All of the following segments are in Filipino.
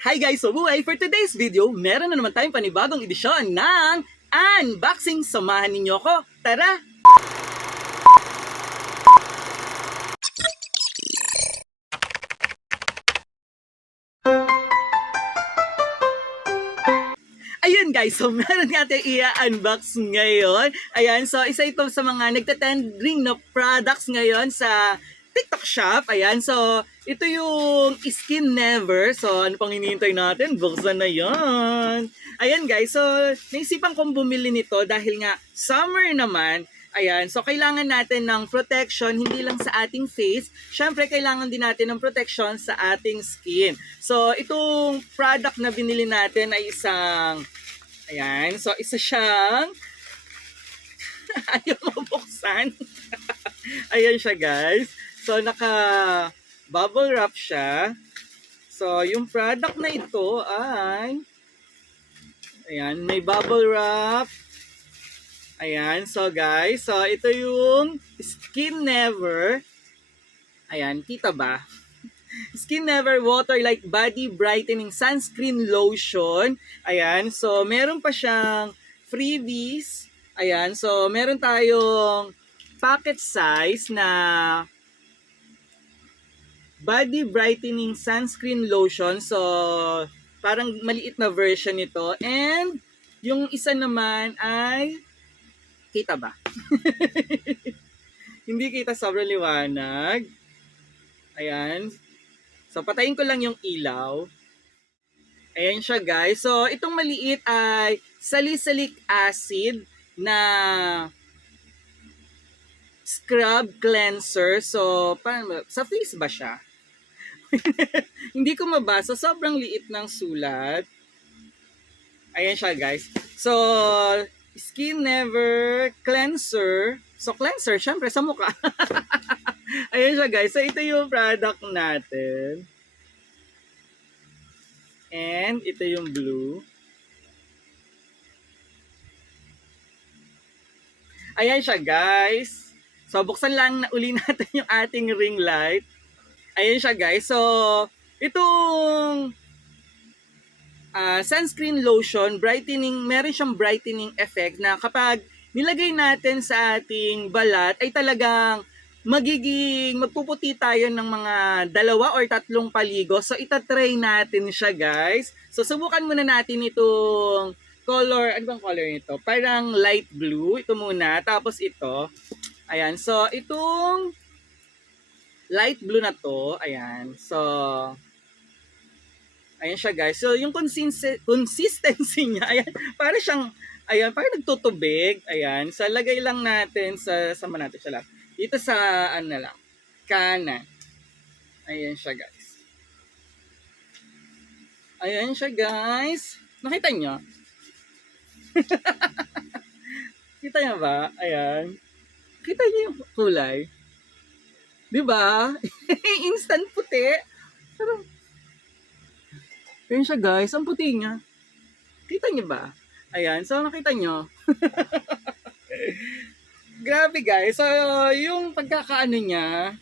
Hi guys! So buhay! For today's video, meron na naman tayong panibagong edisyon ng unboxing. Samahan ninyo ako. Tara! Ayun guys, so meron nga tayong i-unbox ngayon. Ayan, so isa ito sa mga nagtatendring na products ngayon sa TikTok shop. Ayan, so ito yung Skin Never. So ano pang hinihintay natin? Buksan na yon. Ayan guys, so naisipan kong bumili nito dahil nga summer naman. Ayan, so kailangan natin ng protection hindi lang sa ating face, syempre kailangan din natin ng protection sa ating skin. So itong product na binili natin ay isang, ayan, so isa siyang, ayaw mabuksan. Ayan siya guys. So naka bubble wrap siya. So yung product na ito ay, ayan, may bubble wrap. Ayan, so guys, so ito yung Skin Never. Ayan, kita ba? Skin Never Water Like Body Brightening Sunscreen Lotion. Ayan, so meron pa siyang freebies. Ayan, so meron tayong packet size na body brightening sunscreen lotion. So parang maliit na version nito. And yung isa naman ay, kita ba? Hindi kita, sobrang liwanag. Ayan. So, patayin ko lang yung ilaw. Ayan siya guys. So, itong maliit ay salicylic acid na scrub cleanser. So, sa face ba siya? Hindi ko mabasa. Sobrang liit ng sulat. Ayan siya guys. So, Skin Never Cleanser. So, cleanser, syempre, sa mukha. Ayan siya, guys. So, ito yung product natin. And, ito yung blue. Ayan siya, guys. So, buksan lang na uli natin yung ating ring light. Ayan siya, guys. So, itong sunscreen lotion, brightening, meron siyang brightening effect na kapag nilagay natin sa ating balat ay talagang magpuputi tayo ng mga 2 or 3 paligo. So itatry natin siya guys. So subukan muna natin itong color, ano bang color nito? Parang light blue, ito muna, tapos ito. Ayan, so itong light blue na to, ayan, so ayan siya guys. So yung consistency niya, ayan, para siyang, ayan, parang nagtutubig. Ayan, so lagay lang natin sa, sama natin siya lang. Dito sa, ano na lang, kanan. Ayan siya guys. Ayan siya guys. Nakita niyo? Kita niyo ba? Ayan. Kita niyo yung kulay? Diba? Instant puti. Pero, ayan siya guys, ang puti niya. Kita niyo ba? Ayan, so nakita niyo. Grabe guys, so yung pagkakaano niya,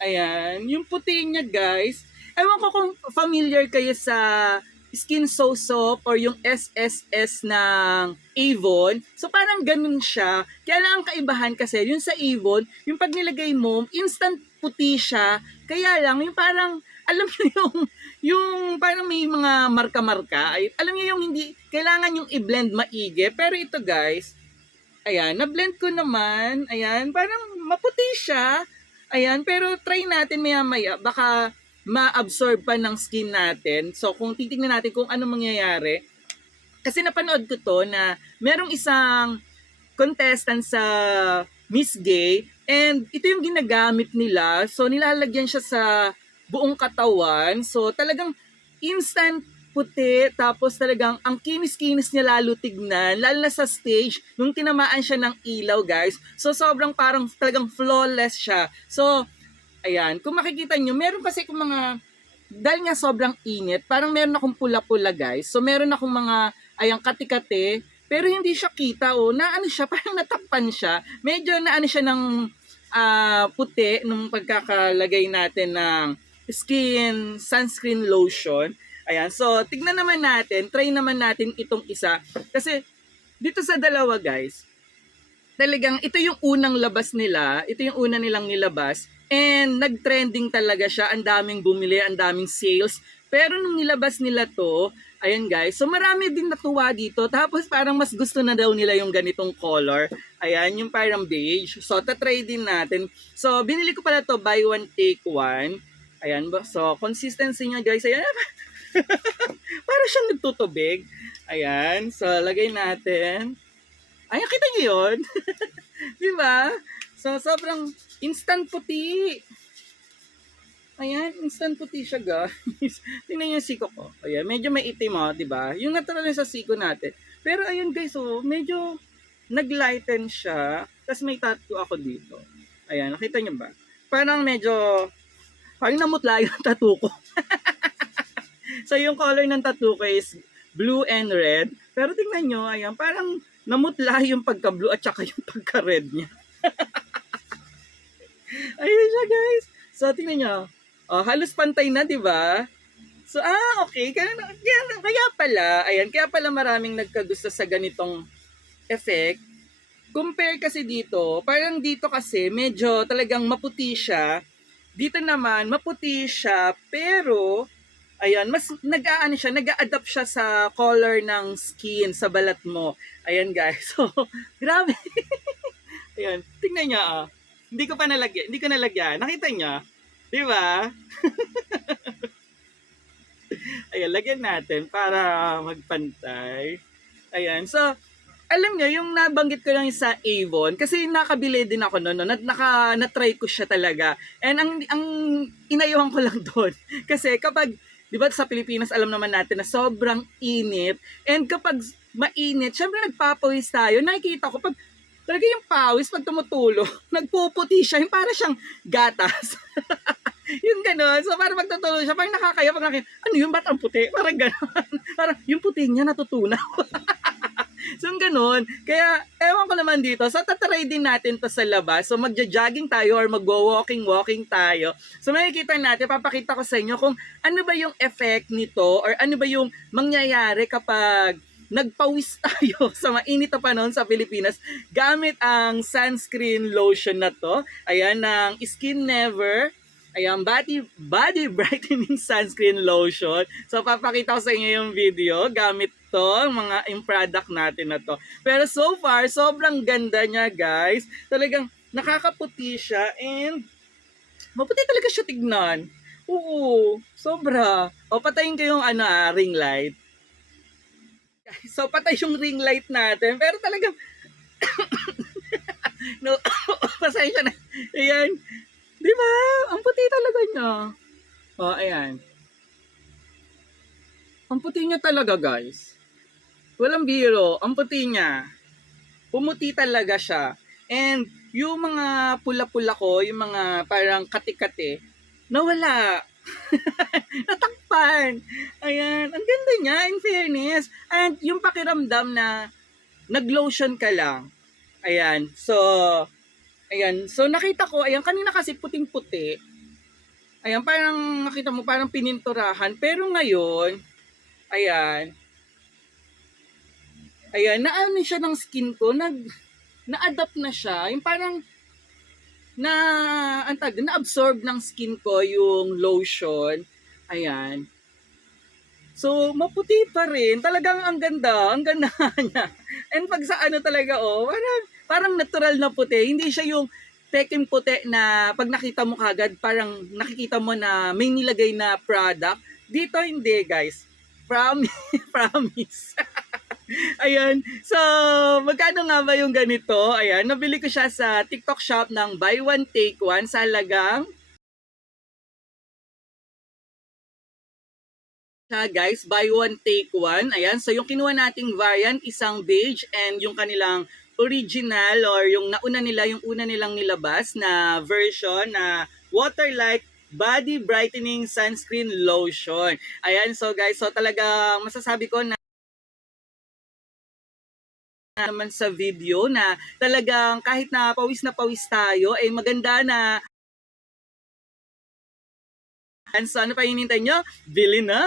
ayan, yung puti niya guys, ewan ko kung familiar kayo sa Skin So Soap or yung SSS ng Avon. So parang ganun siya. Kaya lang ang kaibahan kasi, yung sa Avon, yung pag nilagay mo, instant puti siya. Kaya lang, yung parang, alam niyo yung parang may mga marka-marka. Ay, alam niyo yung hindi, kailangan yung i-blend maigi. Pero ito guys, ayan, na-blend ko naman. Ayan, parang maputi siya. Ayan, pero try natin maya-maya. Baka ma-absorb pa ng skin natin. So, kung titingnan natin kung ano mangyayari. Kasi napanood ko to na merong isang contestant sa Miss Gay. And ito yung ginagamit nila. So, nilalagyan siya sa buong katawan. So, talagang instant puti. Tapos talagang ang kinis-kinis niya lalo tignan. Lalo na sa stage, nung tinamaan siya ng ilaw, guys. So, sobrang parang talagang flawless siya. So, ayan, kung makikita nyo, meron kasi akong mga, dahil nga sobrang init, parang meron akong pula-pula guys. So meron akong mga, ayang kati-kati, pero hindi siya kita, oh, na ano siya, parang natakpan siya. Medyo na ano siya ng puti, nung pagkakalagay natin ng sunscreen lotion. Ayan, so tignan naman natin, try naman natin itong isa. Kasi dito sa dalawa guys, talagang ito yung unang labas nila, ito yung una nilang nilabas, and nag-trending talaga siya, ang daming bumili, ang daming sales. Pero nung nilabas nila to, ayan guys, so marami din natuwa dito, tapos parang mas gusto na daw nila yung ganitong color. Ayan, yung parang beige. So, tatry din natin. So, binili ko pala to buy one, take one. Ayan, so consistency niya guys, ayan, para siyang nagtutubig. Ayan, so lagay natin. Ayan, kita niyo yun? Di ba? So, sobrang instant puti. Ayan, instant puti siya, guys. Tingnan niyo yung siko ko. Ayan, medyo may itim, di ba? Yung natural sa siko natin. Pero ayun, guys, medyo naglighten siya. Tapos may tattoo ako dito. Ayan, nakita niyo ba? Parang medyo, parang namutla yung tattoo ko. So, yung color ng tattoo ko is blue and red. Pero tingnan nyo, ayan, parang namutla yung pagka-blue at saka yung pagka-red niya. Ayun siya, guys. So, tingnan nyo. Halos pantay na, di ba? So, okay. Kaya pala, ayan, kaya pala maraming nagkagusto sa ganitong effect. Compare kasi dito, parang dito kasi medyo talagang maputi siya. Dito naman, maputi siya, pero ayan, mas nag-aano siya, nag-a-adapt siya sa color ng skin, sa balat mo. Ayan guys. So, grabe. Ayan, tingnan niya Hindi ko pa nalagyan, hindi ko nalagyan. Nakita niya? 'Di ba? Ayan, lagyan natin para magpantay. Ayan. So, alam niyo, yung nabanggit ko lang sa Avon, kasi nakabili din ako noon, no? Na-try ko siya talaga. And ang inayuhan ko lang doon, kasi kapag, di ba sa Pilipinas, alam naman natin na sobrang init, and kapag mainit, syempre nagpapawis tayo, nakikita ko, pag talaga yung pawis, pag tumutulo, nagpuputi siya, yung para siyang gatas. Yung gano'n. So, parang magtutulo siya, parang nakakaya pag nakita, ano yun, ba't ang puti? Parang gano'n. Parang yung puti niya natutunaw. So, ganun. Kaya, ewan ko naman dito. So, tatry din natin to sa labas. So, magja-jogging tayo or magwo-walking tayo. So, makikita natin, papakita ko sa inyo kung ano ba yung effect nito or ano ba yung mangyayari kapag nagpawis tayo sa mainit na panahon sa Pilipinas gamit ang sunscreen lotion na to. Ayan, ng Skin Never. Ayan, body brightening sunscreen lotion. So, papakita ko sa inyo yung video gamit to, yung product natin na to. Pero so far, sobrang ganda niya, guys. Talagang nakakaputi siya and maputi talaga siya tignan. Oo, sobra. O, patayin ko yung ring light. So, patay yung ring light natin. Pero talagang, no, pasensya na. Ayan. Di ba? Ang puti talaga niya. Ayan. Ang puti niya talaga, guys. Walang biro. Ang puti niya. Pumuti talaga siya. And yung mga pula-pula ko, yung mga parang kati-kati, nawala. Natakpan. Ayan. Ang ganda niya, in fairness. And yung pakiramdam na nag-lotion ka lang. Ayan. So, nakita ko, ayan, kanina kasi puting-puti. Ayan, parang nakita mo, parang pininturahan. Pero ngayon, ayan, naano siya ng skin ko, na-adapt na siya. Yung parang, na-absorb ng skin ko yung lotion. Ayan. So, maputi pa rin. Talagang ang ganda niya. And pag sa talaga, parang natural na puti. Hindi siya yung peking puti na pag nakita mo kagad, parang nakikita mo na may nilagay na product. Dito hindi, guys. Promise. Promise. Ayan. So, magkano nga ba yung ganito? Ayan, nabili ko siya sa TikTok shop ng buy one, take one sa halagang guys, buy one, take one. Ayan, so yung kinuha nating variant, isang beige and yung kanilang original or yung una nilang nilabas na version na water-like body brightening sunscreen lotion. Ayan, so guys, so talagang masasabi ko na naman sa video na talagang kahit na pawis tayo, ay maganda na And so, ano pa hinintay nyo? Bili na!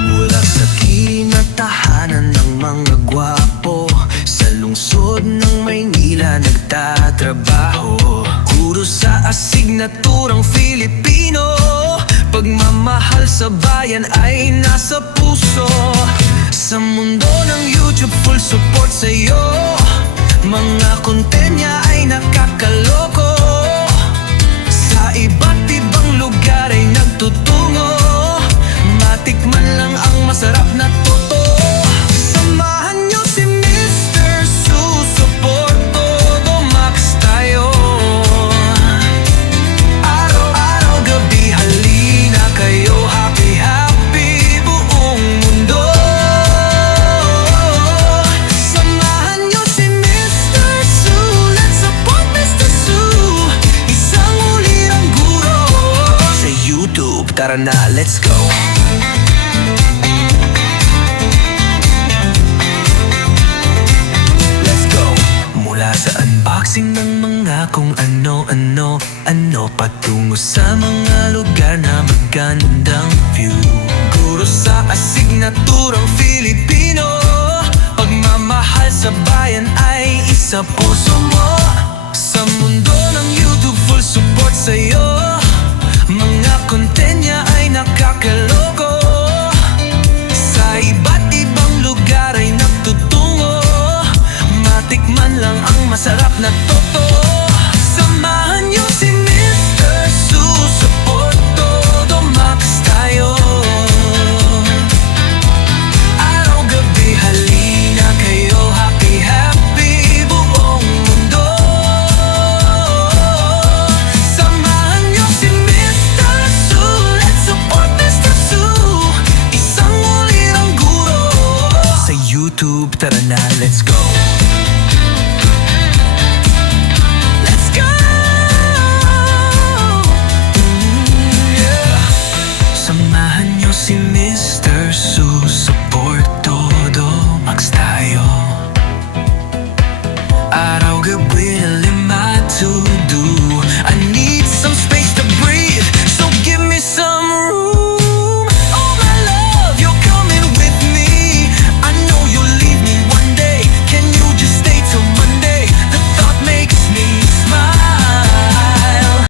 Mula sa kinatahanan ng mga gwapo, sa lungsod ng Maynila nagtatrabaho. Guro sa asignaturang Filipino, pagmamahal sa bayan ay nasa puso. Sa mundo ng YouTube, full support sa'yo. Mga content niya ay nakakaloko. Sa iba't ibang lugar ay nagtutungo. Matikman lang ang masarap na totoo. Samahan niyo si Mr. Susuport, todo max tayo. Araw-araw, gabi, halina kayo. Happy, happy buong mundo. Samahan niyo si Mr. Su. Let's support Mr. Su. Isang ulirang guro sa YouTube. Tara na, let's go. Mula sa unboxing ng mga kung ano-ano patungo sa mga lugar na magandang view. Guro sa asignaturang Filipino, pagmamahal sa bayan ay isa puso mo. Sa mundo ng YouTube, full support sa'yo. Mga content niya ay nakakaloko. Sa iba't ibang lugar ay nagtutungo. Matikman lang ang masarap na to.